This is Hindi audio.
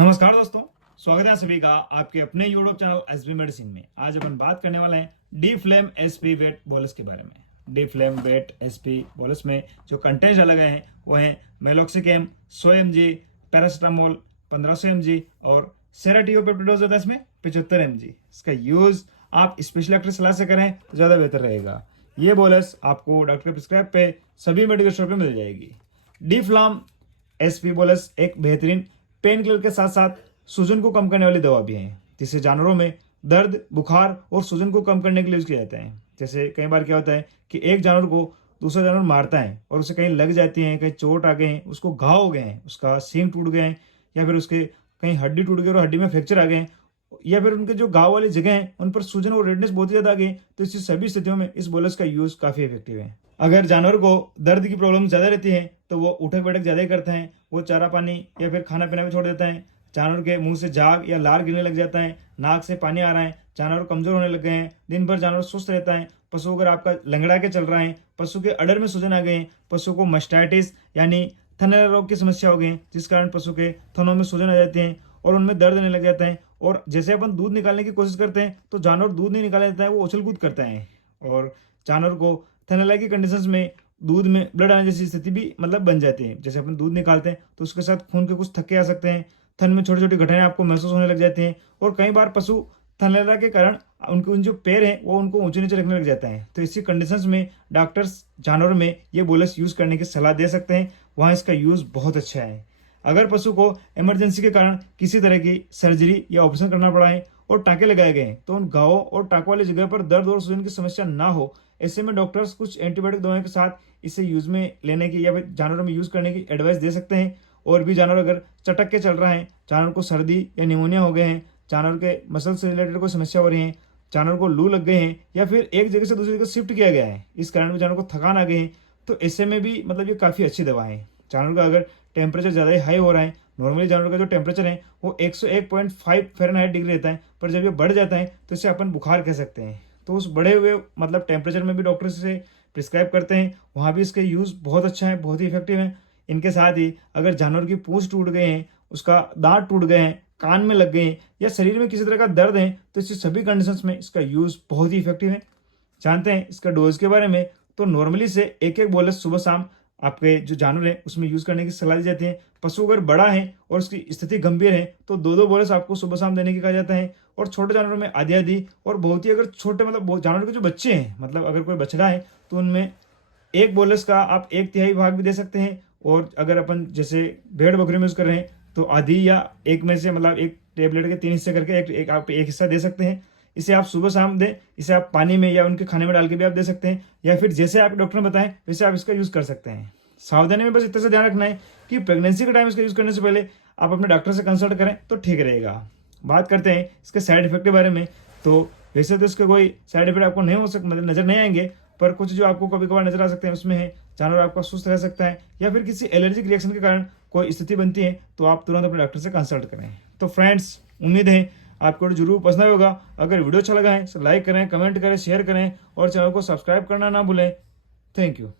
नमस्कार दोस्तों, स्वागत है सभी का आपके अपने यूट्यूब चैनल एसबी मेडिसिन में। आज अपन बात करने वाले हैं D flame SP vet bolus के बारे में। D flame vet SP bolus में जो कंटेंट्स लगे हैं वो हैं मेलोक्सिकेम 100 mg, पैरासिटामोल 1500 mg और सेराटियोपेप्टिडोज होता है इसमें 75 mg। इसका यूज आप स्पेशल डॉक्टर सलाह से करें तो ज़्यादा बेहतर रहेगा। ये बोलस आपको डॉक्टर के प्रिस्क्राइब पे सभी मेडिकल स्टोर पे मिल जाएगी। डी फ्लाम एसपी बोलस एक बेहतरीन पेन किलर के साथ साथ सूजन को कम करने वाली दवा भी है, जिससे जानवरों में दर्द, बुखार और सूजन को कम करने के लिए यूज किया जाता है। जैसे कई बार क्या होता है कि एक जानवर को दूसरा जानवर मारता है और उसे कहीं लग जाती है, कहीं चोट आ गए हैं, उसको घाव हो गए हैं, उसका सींग टूट गए हैं या फिर उसके कहीं हड्डी टूट गई और हड्डी में फ्रैक्चर आ गए हैं या फिर उनके जो घाव वाली जगह है उन पर सूजन और रेडनेस बहुत ही ज्यादा आ गई, तो इस सभी स्थितियों में इस बोलस का यूज काफी इफेक्टिव है। अगर जानवर को दर्द की प्रॉब्लम ज्यादा रहती है तो वो उठक बैठक ज्यादा ही करते हैं, वो चारा पानी या फिर खाना पीना भी छोड़ देता है, जानवर के मुंह से झाग या लार गिरने लग जाता है, नाक से पानी आ रहा है, जानवर कमजोर होने लग गए हैं, दिन भर जानवर सुस्त रहता है, पशु अगर आपका लंगड़ा के चल रहा है, पशु के अडर में सूजन आ गए हैं, पशु को मस्टाइटिस यानी थनैला रोग की समस्या हो गई है, जिस कारण पशु के थनों में सूजन आ जाती है और उनमें दर्द होने लग जाता है। और जैसे अपन दूध निकालने की कोशिश करते हैं तो जानवर दूध नहीं निकाला जाता है, वो उछल कूद करता है और जानवर को थनैला की कंडीशंस में दूध में ब्लड आने जैसी स्थिति भी मतलब बन जाती है। जैसे अपन दूध निकालते हैं तो उसके साथ खून के कुछ थक्के आ सकते हैं, थन में छोटी छोटी घटनाएं आपको महसूस होने लग जाती हैं और कई बार पशु थनैला के कारण उनके उन जो पैर हैं वो उनको ऊंचे नीचे रखने लग जाता है। तो इसी कंडीशंस में डॉक्टर्स जानवर में ये बोलस यूज करने की सलाह दे सकते हैं, वहाँ इसका यूज बहुत अच्छा है। अगर पशु को इमरजेंसी के कारण किसी तरह की सर्जरी या ऑपरेशन करना पड़ा है और टाँके लगाए गए हैं तो उन घावों और टाँकों वाली जगह पर दर्द और सूजन की समस्या ना हो, ऐसे में डॉक्टर्स कुछ एंटीबायोटिक दवाओं के साथ इसे यूज में लेने की या फिर जानवरों में यूज करने की एडवाइस दे सकते हैं। और भी जानवर अगर चटक के चल रहा है, जानवर को सर्दी या निमोनिया हो गए हैं, जानवर के मसल से रिलेटेड कोई समस्या हो रही है, जानवर को लू लग गए हैं या फिर एक जगह से दूसरी जगह शिफ्ट किया गया है, इस कारण भी जानवर को थकान आ गई है, तो ऐसे में भी मतलब ये काफ़ी अच्छी दवा है। जानवर का अगर टेम्परेचर ज़्यादा ही हाई हो रहा है, नॉर्मली जानवर का जो टेम्परेचर है वो 101.5 फ़ारेनहाइट डिग्री रहता है, पर जब ये बढ़ जाता है तो इसे अपन बुखार कह सकते हैं। तो उस बढ़े हुए मतलब टेम्परेचर में भी डॉक्टर इसे प्रिस्क्राइब करते हैं, वहाँ भी इसके यूज़ बहुत अच्छा है, बहुत ही इफेक्टिव है। इनके साथ ही अगर जानवर की पूंछ टूट गए हैं, उसका दांत टूट गए हैं, कान में लग गए हैं या शरीर में किसी तरह का दर्द है, तो इस सभी कंडीशंस में इसका यूज़ बहुत ही इफेक्टिव है। जानते हैं इसका डोज के बारे में, तो नॉर्मली से एक एक बोलस सुबह शाम आपके जो जानवर है उसमें यूज करने की सलाह दी जाती है। पशु अगर बड़ा है और उसकी स्थिति गंभीर है तो दो दो बोलस आपको सुबह शाम देने की कहा जाता है, और छोटे जानवरों में आधी आधी, और बहुत ही अगर छोटे मतलब जानवर के जो बच्चे हैं, मतलब अगर कोई बछड़ा है तो उनमें एक बोलस का आप 1/3 भाग भी दे सकते हैं। और अगर अपन जैसे भेड़ बकरी में यूज कर रहे हैं तो आधी या एक में से मतलब एक टेबलेट के 3 हिस्से करके एक आप एक हिस्सा दे सकते हैं। इसे आप सुबह शाम दें, इसे आप पानी में या उनके खाने में डाल के भी आप दे सकते हैं, या फिर जैसे आप डॉक्टर ने बताएं वैसे आप इसका यूज़ कर सकते हैं। सावधानी में बस इतना से ध्यान रखना है कि प्रेगनेंसी के टाइम इसका यूज़ करने से पहले आप अपने डॉक्टर से कंसल्ट करें तो ठीक रहेगा। बात करते हैं इसके साइड इफेक्ट के बारे में। तो वैसे तो इसके कोई साइड इफेक्ट आपको नहीं हो सकते, मतलब नजर नहीं आएंगे, पर कुछ जो आपको कभी कभार नजर आ सकते हैं उसमें है जानवर आपका सुस्त रह सकता है या फिर किसी एलर्जिक रिएक्शन के कारण कोई स्थिति बनती है, तो आप तुरंत अपने डॉक्टर से कंसल्ट करें। तो फ्रेंड्स, उम्मीद है आपको जरूर पसंद होगा। अगर वीडियो अच्छा लगा है तो लाइक करें, कमेंट करें, शेयर करें और चैनल को सब्सक्राइब करना ना भूलें। Thank you.